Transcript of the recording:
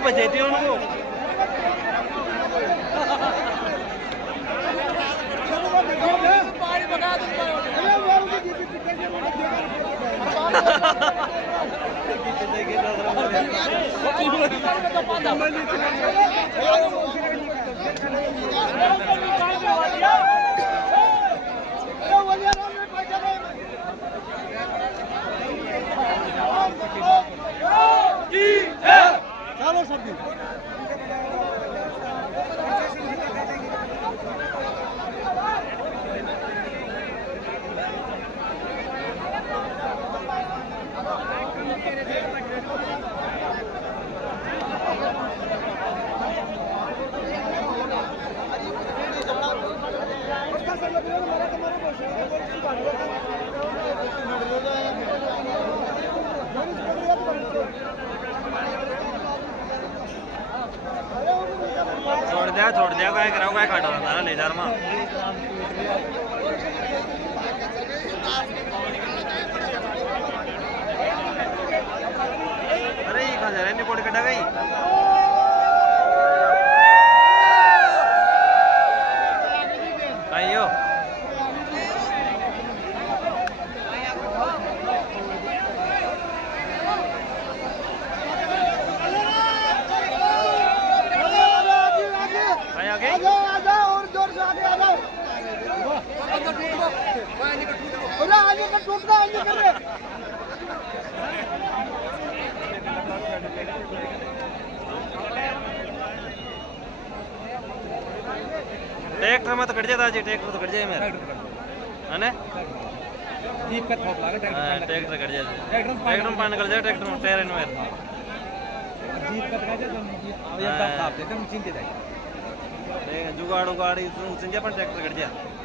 बजेती उनको चलो सब छोड़ दिया काय कराओ काय खाटा था ले जार मां अरे ये कहां जा रहे ने कोड कटा गई काइयो ट्रैक्टर में तो कट जाता जी ट्रैक्टर तो कट जाए मेरा है ना जीप का थोप लागे ट्रैक्टर कट जाए ट्रैक्टर में पानी निकल जाए ट्रैक्टर में टायर इन में जीप का कट जाए तो ये सब खाप देते हम चिंतित है जुगाड़ उगाड़ी संजय पर ट्रैक्टर कट जाए